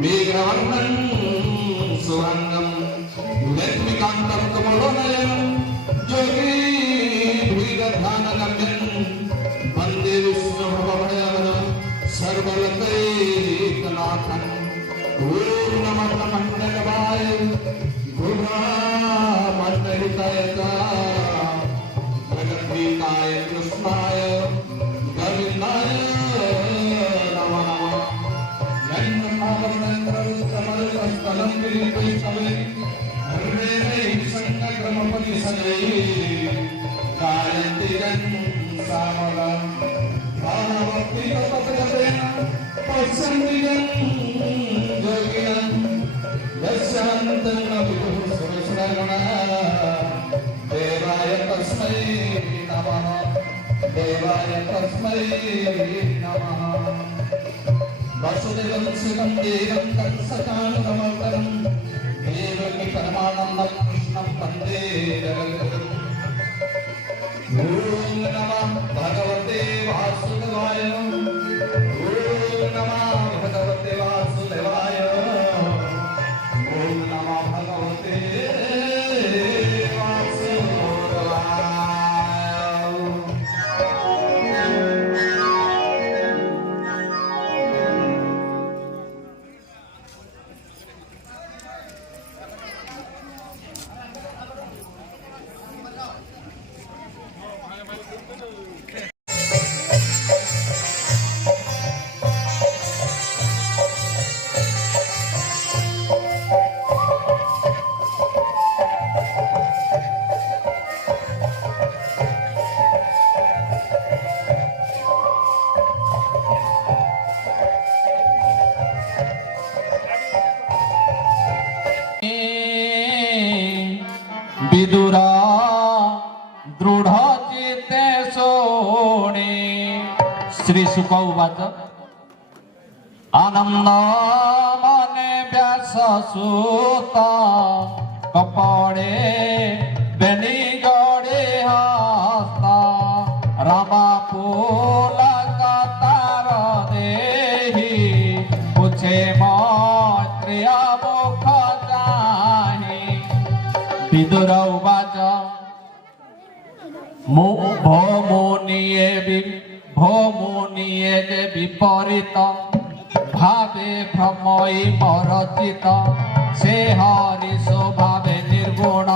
मेघवर्णं सुवर्णं लक्ष्मीकान्तं कमलोनयनं योगीभीरध्यानगम्यं वन्दे विष्णुभवभयवनं सर्वलोकैकनाथं ॐ नमः ब्रह्मण्डलवाय गुणामण्डलिताय जगद्गीताय कृष्णाय गोविन्दाय नमः कमलस्थलं गिरिवैष्णवे हृदये संक्रमपति सजये गायन्ति सामलं भावभक्तिगतपदेन पश्यन्ति योगिनं यस्यान्तं न विदुः सुरसुरगणः देवाय तस्मै नमः देवाय तस्मै नमः वसुदेवं सुतं देवं कंसचाणूरमर्दनं देवकी परमानन्दं कृष्णं वन्दे जगद्गुरुम् ॐ नमः भगवते वासुदेवाय ॐ नमः भगवते वासुदेवाय ॐ नमः भगवते विदुरा दृढ़ चित्ते सोणे श्री शुक उवाच आनंद मने व्यास सूत कपड़े बेनी गड़े हस्ता रामा फूला कतार देहि पूछे मैत्रिया मुख चाहि विदुर उवाच भौमुनिये जे विपरीत भावे भ्रमयी मरचित से हरि स्वभावे निर्गुण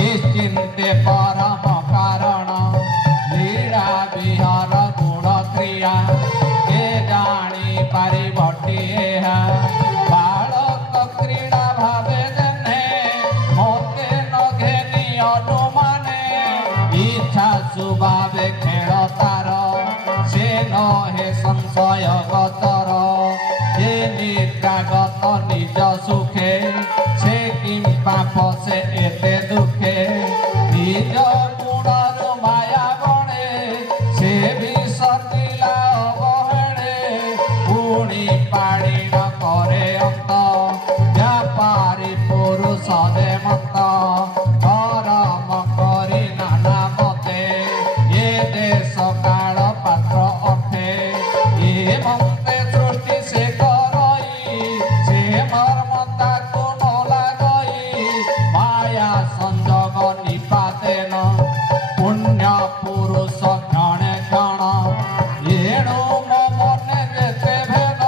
निश्चिन्ते परम कारण लीला विहार गुण क्रिया के जानी पारिबटी बालक क्रीड़ा भावे जने मोते नघेनी अनुमाने इच्छा सुभावे खेल तार से नहे संशय गतर ये निद्रागत निज सुखे से किंपा फसे एते दुखे निज गुणर माया बणे से विसर्जिला अवहेणे पुणी पाड़ी न करे अंत व्यापारी पुरुष दे मत करम करी नाना मते ये देश काल पात्र अठे ये मते सृष्टि से करई से मर्मता को न लागई माया संजोग निपातेन पुण्य पुरुष क्षणे क्षण येणु मने जेते भेद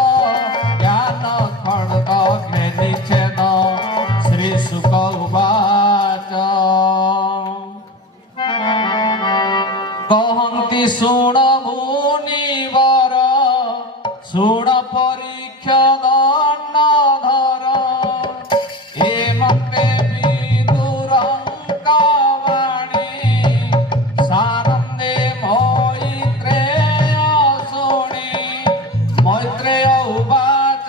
ज्ञान खड्ग घेनि छेद श्री शुक उवाच कहन्ति शुण मुनिवर शुण परीक्षा दण्डधर एमते विदुरङ्कवाणी सानन्दे मैत्रेय शुणि मैत्रेय उवाच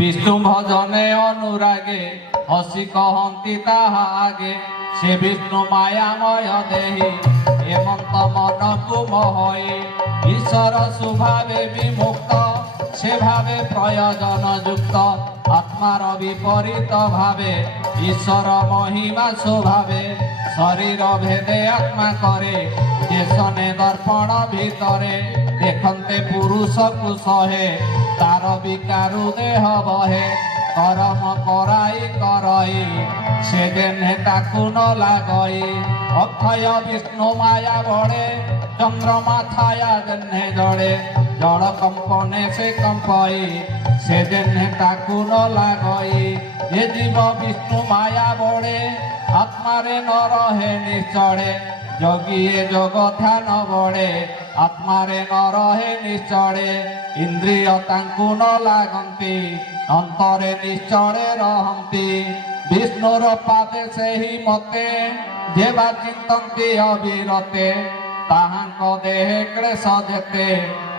विष्णु भजने अनुरागे हसी कहन्ति ताहा आगे से विष्णु मायामय देहि हेमंत मन को मोहये ईश्वर सुभावे विमुक्त से भावे प्रयोजन युक्त आत्मार विपरीत भावे ईश्वर महिमा स्वभावे শরীর ভেদে আত্মা করে যে শনে দর্পণ ভিতরে দেখন্তে পুরুষকু সহে তার বিকারু দেহ বহে করম করাই করই সে দেহে তাকু ন লাগই অক্ষয় বিষ্ণু মায়া বড়ে চন্দ্রমা ছায়া দেহে জড়ে জড় কম্পনে সে কম্পই সে দেহে তাকু ন লাগই যে জীব বিষ্ণু মায়া বড়ে আত্মারে ন রহে নিশ্চড়ে যোগীয়ে যোগ ধ্যান বড়ে আত্মারে ন রহে নিশ্চড়ে ইন্দ্রিয় তাঙ্কু ন লাগন্তি অন্তরে নিশ্চড়ে রহন্তি বিষ্ণুর পাদে ସେହି মতে যেবা চিন্তନ୍ତି অবিরতে তাহাଙ୍କ দেহে ক্লেশ যেতে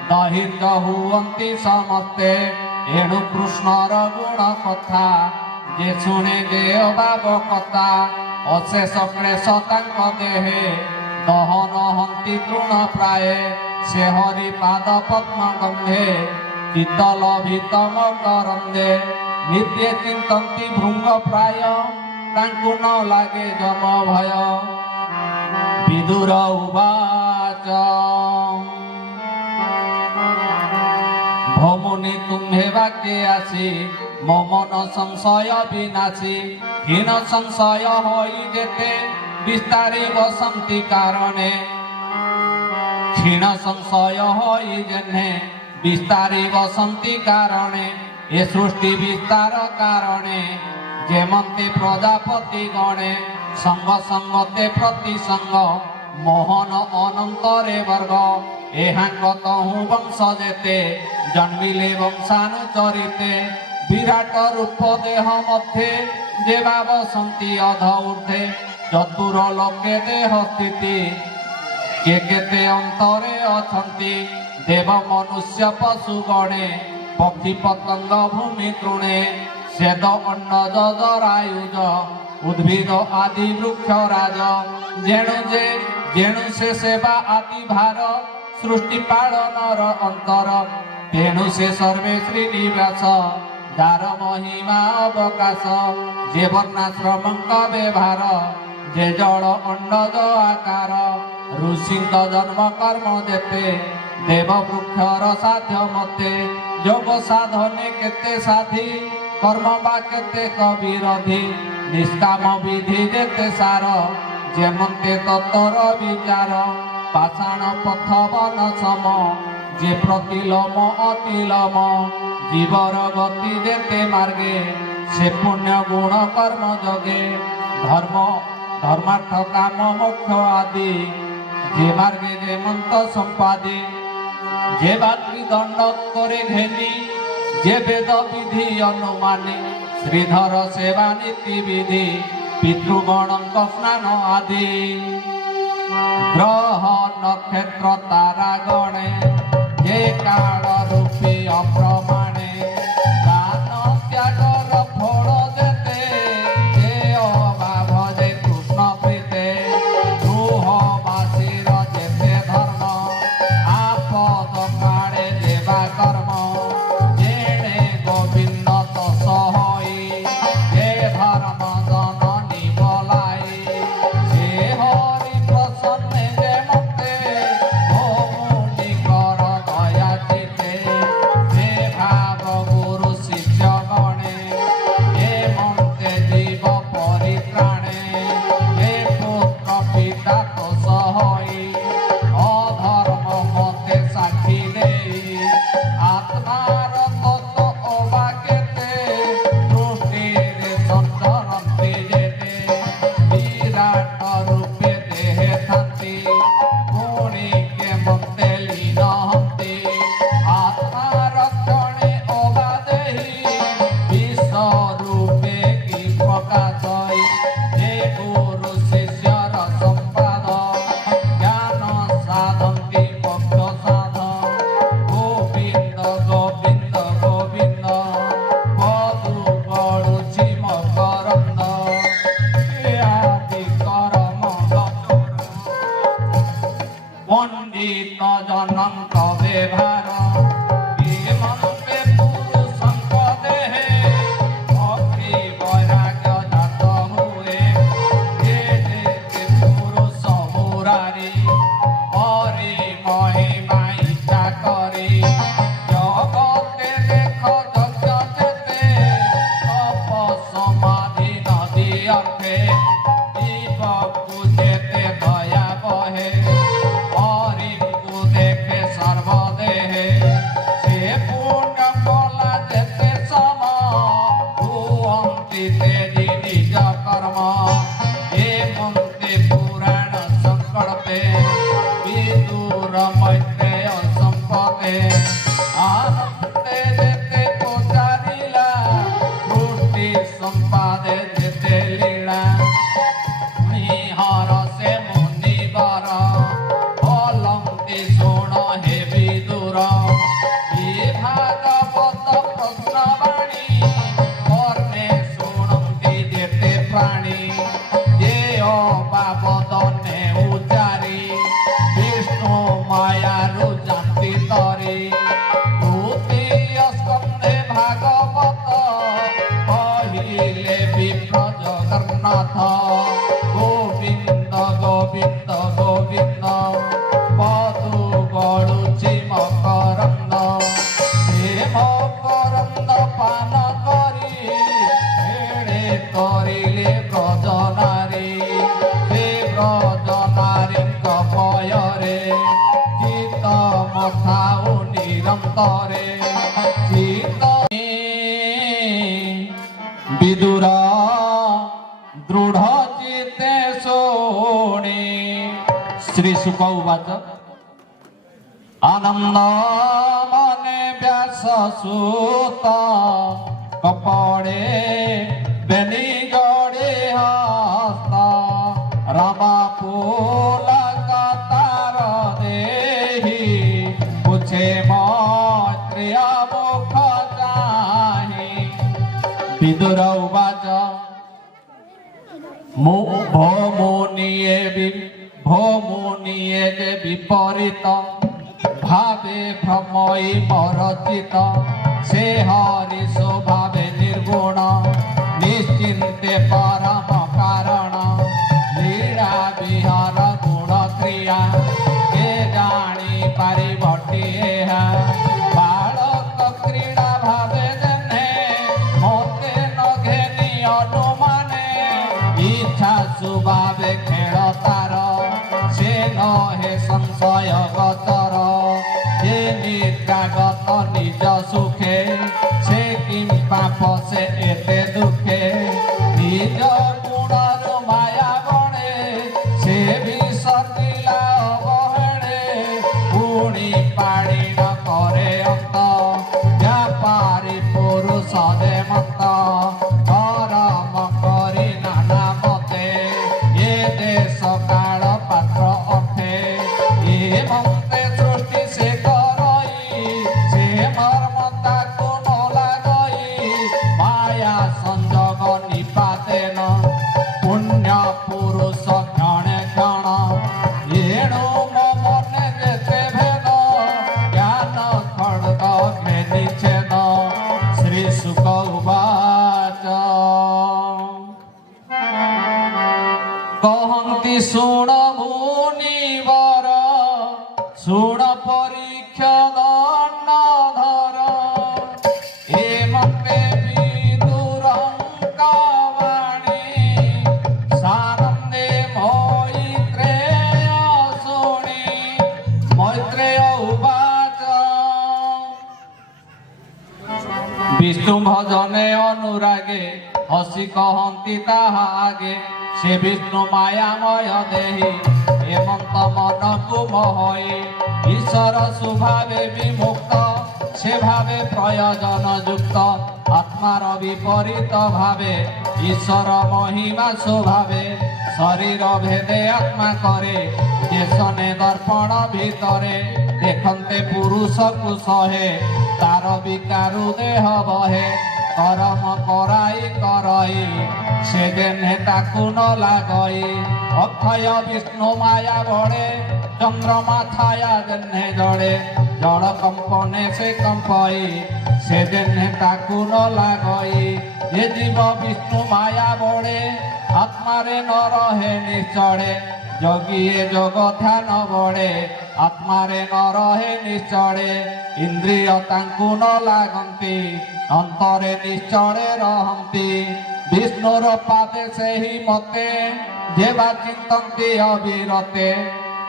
দহির্য ହୁଅନ୍ତି ସମସ୍ତେ ଏଣୁ କୃଷ୍ଣର ଗୁଣ କଥା ଯେ ଶୁଣେ ଯେ ଅଭାବ କଥା ଅଶେଷ କ୍ଲେଶ ତାଙ୍କ ଦେହେ ଦହନ ହନ୍ତି ତୃଣ ପ୍ରାୟ ସେ ହରି ପାଦ ପଦ୍ମ ଗନ୍ଧେ ଶୀତଳ ଭିତମ କରନ୍ଦେ ନିତ୍ୟ ଚିନ୍ତନ୍ତି ଭୃଙ୍ଗ ପ୍ରାୟ ତାଙ୍କୁ ନ ଲାଗେ ଯମ ଭୟ ବିଦୁର ଉବାଚ ভমুনি তুম্ভে বাক্যে আসি মমন সংশয় বিনাশী হীন সংশয় হই যেতে বিস্তারে বসন্তি কারণে ক্ষীণ সংশয় হই যেনে বিস্তারে বসন্তি কারণে এ সৃষ্টি বিস্তার কারণে যেমন্তে প্রজাপতি গণে সঙ্গ সঙ্গতে প্রতিসঙ্গ মোহন অনন্তরে বর্গ এহাঙ্গ তহু বংশ যেতে জন্মিলে বংশানুচরিতে বিরাট রূপ দেহ মধ্যে যে বসন্তি অধ ঊর্ধ্বে চতুর লোকে দেহ স্থিতি কে কেতে অন্তরে অছন্তি দেব মনুষ্য পশু গণে পক্ষী পতঙ্গ ভূমি তৃণে শ্বেত অন্ন জরায়ুজ উদ্ভিদ আদি বৃক্ষ রাজ যেণু সে সেবা আদি ভার সৃষ্টি পালনর অন্তর তেণু সে সর্বে শ্রীনিবাস যার মহিমা অবকাশ যে বর্ণাশ্রমঙ্ক ব্যবহার যে জল অন্নজ আকার ঋষিঙ্ক জন্ম কর্ম যেতে দেব বৃক্ষর সাধ্য মতে যোগ সাধনে কেতে সাধি কর্ম বা কেতে কবিরোধী নিষ্কাম বিধি যেতে সার যেমন্তে তত্তর বিচার পাষাণ পথবন সম যে প্রতিলোম অতিলোম জীবর গতি যেতে মার্গে সে পুণ্য গুণ কর্ম যোগে ধর্ম ধর্মার্থ কাম মোক্ষ আদি যে মার্গে যে মন্ত সম্পাদি যে ভাতৃদণ্ড করে ঘেনি যে বেদ বিধি অনুমানি শ্রীধর সেবা নীতি বিধি পিতৃগণଙ୍କ স্নান আদি গ্রহ নক্ষত্র তারা গণে যে কাল রূপী অপ্রমাণে দান ত্যাগর ফল যেতে যে অভাব যে কৃষ্ণ প্রীতে গৃহবাসীর যেতে ধর্ম আপদ কাড়ে দেবা কর্ম যেণে গোবিন্দ তস হই যে ধর্ম জননী বলাই সে হরি প্রসন্নে যে মতে ভৌমুনি কর দয়া চিত आनंदे जेते पोचारिला पुष्टि संपादे जेते लीला हर से मुनिवर अलंति शुण हे विदुर भागवत प्रश्नवाणी कर्णे शुणन्ति जेते प्राणी जे बाबद ने उचारी विष्णु मायारु जानती तरी तृतीय स्कंदे भागवत कहिले विप्र जगन्नाथ गोविंद गोविंद गोविंद पदु गड़ुची मकरंद हे मकरंद पान करी एड़े तरिले ब्रजनारी हे ब्रजनारी पयरे चित मथाउ निरंतरे चित विदुर दृढ़ चिते शोणे श्री शुक उवाच आनंद मने व्यास सूत कपड़े बेनी गड़े हस्त रामा पुलक तार देहि पूछे मैत्रेय मुख चाहि विदुर उवाच भौमुनिये जे विपरीत भावे भ्रमयी मरचित से हरि स्वभावे निर्गुण निश्चिन्ते परम कारण लीला विहार गुण क्रिया के जानी पारिबटी बालक क्रीड़ा भावे जने मते नघेनी अनुमाने इच्छा सुभावे खेल तार से नहे संशय गतर जे निद्रागत निज सुखे से किं पाप से एते दुखे निज गुणर माया बणे से विसर्जिला अवहेणे पुणी पाड़ी न करे अंत व्यापारी पुरुष दे मत करम करी नाना मते ये देश काल पात्र अठे ये मते सृष्टि से करई से मर्म ताकु न लागई माया संजोग निपातेन पुण्य पुरुष क्षणे क्षण एणु मने जेते भेद ज्ञान खड्ग घेनि छेद श्री शुक उवाच कहन्ति शुण मुनिवर शुण परीक्षा दंडधर ए मते विदुरंकवाणी सानन्दे मैत्रेय शुणि मैत्रेय उवाच विष्णु भजने अनुरागे हसी कहन्ति ताहा आगे से विष्णु मायामय देहि हेमंत मन को मोहई ईश्वर सुभावे विमुक्त से भावे प्रयोजन युक्त आत्मार विपरीत भावे ईश्वर महिमा स्वभावे शरीर भेदे आत्मा करे देशने दर्पण भितरे देखन्ते पुरुष को सहे तार विकारु देह बहे करम कराई करई से देने ताकु न लागई अक्षय विष्णु माया बड़े चंद्रमा छाया देने जड़े जड़ कंपने से कंपई से देने ताकु न लागई ये जीव विष्णु माया बड़े आत्मा रे न रहे निश्चले जोगिए जोग ध्यान बड़े आत्मा रे न रहे निश्चले इंद्रिय तांकु न लागंती अंतरे निश्चले रहंती विष्णुर पादे से ही मते जेबा चिंतन्ति अविरते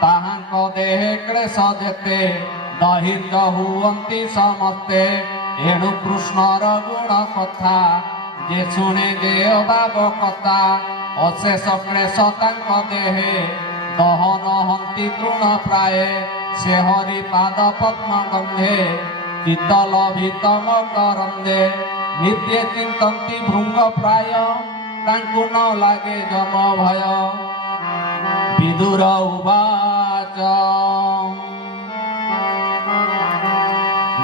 ताहांक देह क्लेश जेते दहित हुअन्ति समस्ते एणु कृष्णर गुण कथा जे शुणे जे अभाव कथा अशेष क्लेश तांक देहे दहन हन्ति तृण प्राये से हरि पाद पद्म गंधे ଚିତ୍ତଲଭିତମ କରନ୍ଦେ ନିତ୍ୟ ଚିନ୍ତନ୍ତି ଭୃଙ୍ଗ ପ୍ରାୟ ତାଙ୍କୁ ନ ଲାଗେ ଯମ ଭୟ ବିଦୁର ଉବାଚ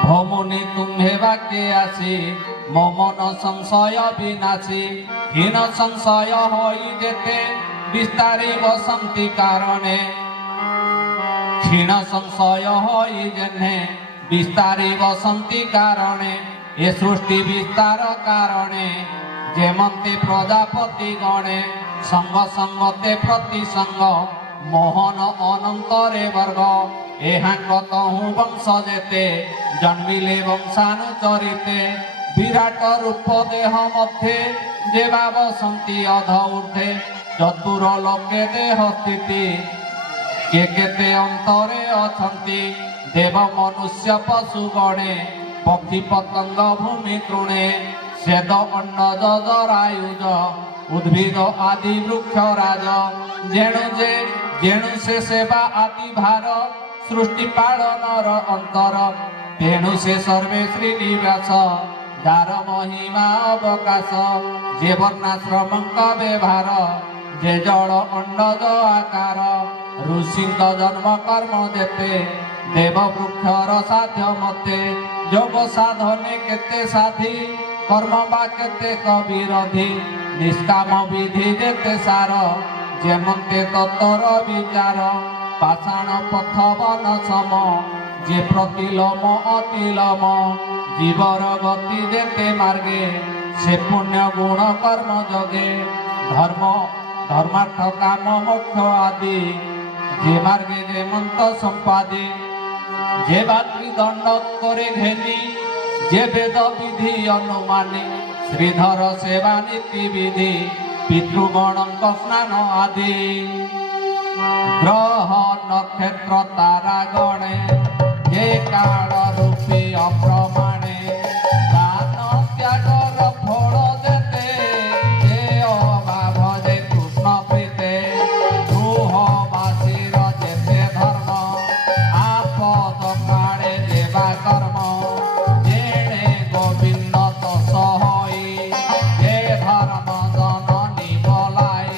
ভমুনি তুম্ভে বাক্যে আসি মমন সংশয় বিনাশী হীন সংশয় হই যেতে বিস্তারে বসন্তি কারণে ক্ষীণ সংশয় হই যেনে বিস্তারে বসন্তি কারণে এ সৃষ্টি বিস্তার কারণে যেমন্তে প্রজাপতি গণে সঙ্গ সঙ্গতে প্রতিসঙ্গ মোহন অনন্তরে বর্গ এহাঙ্ক তহু বংশ যেতে জন্মিলে বংশানুচরিতে বিরাট রূপ দেহ মধ্যে যে বসন্তি অধ ঊর্ধ্বে চতুর লোকে দেহ স্থিতি কে কেতে অন্তরে অছন্তি দেব মনুষ্য পশু গণে পক্ষী পতঙ্গ ভূমি তৃণে শ্বেত অন্ন জরায়ুজ উদ্ভিদ আদি বৃক্ষ রাজ যেণু সে সেবা আদি ভার সৃষ্টি পালনর অন্তর তেণু সে সর্বে শ্রীনিবাস যার মহিমা অবকাশ যে বর্ণাশ্রমঙ্ক ব্যবহার যে জল অন্নজ আকার ঋষিঙ্ক জন্ম কর্ম যেতে দেব বৃক্ষর সাধ্য মতে যোগ সাধনে কেতে সাধি কর্ম বা কেতে কবিরোধী নিষ্কাম বিধি যেতে সার যেমন্তে তত্তর বিচার পাষাণ পথ বন সম যে প্রতিলোম অতিলোম জীবর গতি যেতে মার্গে সে পুণ্য গুণ কর্ম যোগে ধর্ম ধর্মার্থ কাম মোক্ষ আদি যে মার্গে যে মন্ত সম্পাদি যে ভাতৃদণ্ড করে ঘেনি যে বেদ বিধি অনুমানি শ্রীধর সেবা নীতি বিধি পিতৃগণଙ୍କ স্নান আদি গ্রহ নক্ষত্র তারা গণে যে কাল রূপী অপ্রমাণে দান ত্যাগর ফল যেতে যে অভাব যে কৃষ্ণ প্রীতে গৃহবাসীর যেতে ধর্ম আপদ কালে দেবা কর্ম যেণে গোবিন্দ তস হই যে ধর্ম জননী বলাই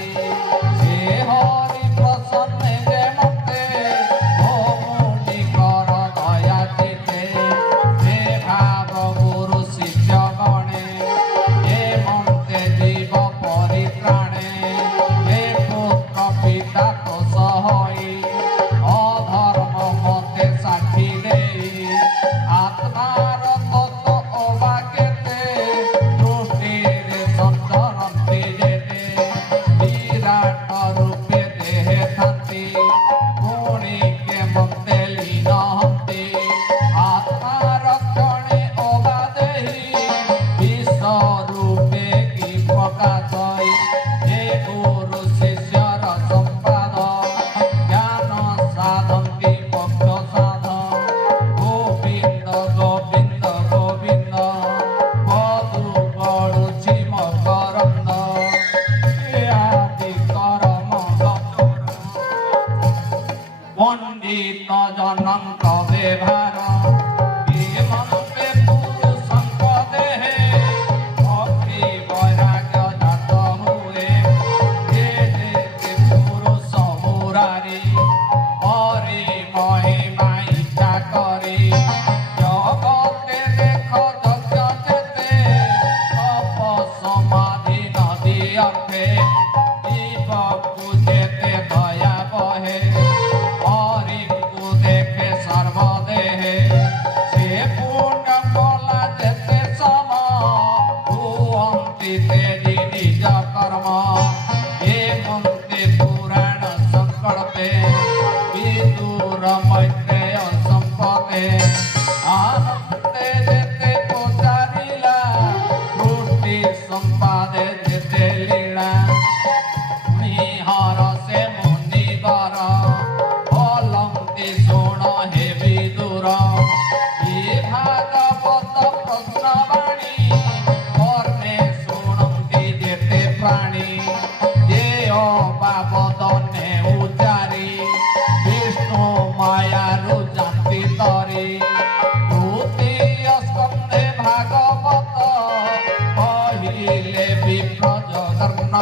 সে হরি প্রসন্নে যে মতে ভূমি কর দয়া চিতে যে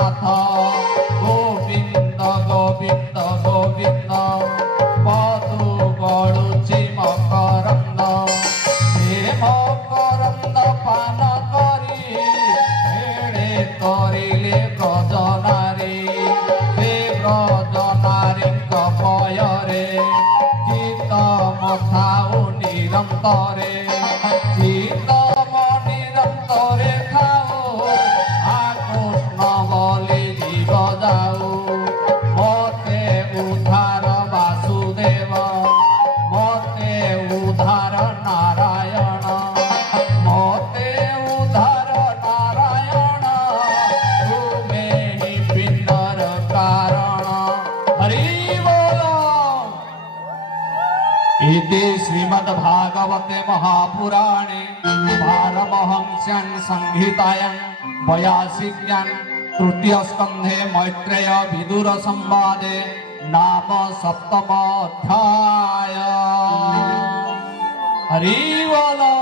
नाथ गोविंद गोविंद गोविंद पदु गड़ुची मकरंद हे मकरंद पान करी एड़े तरिले ब्रजनारी हे ब्रजनारी पयरे गीत मथाऊ निरंतरे गीत निरंतरे खाओ आकृष्ण बलि जीव जाऊ मते उद्धार वासुदेव मते उद्धार नारायण मते उद्धार नारायण तुमे ही पिंडर कारण हरि बोलो। इति श्रीमद्भागवते महापुराणे पारमहंस्यां संहितायां 82 तृतीय स्कंधे मैत्रेय विदुर संवादे नाम 7 अध्याय। हरि बोलो।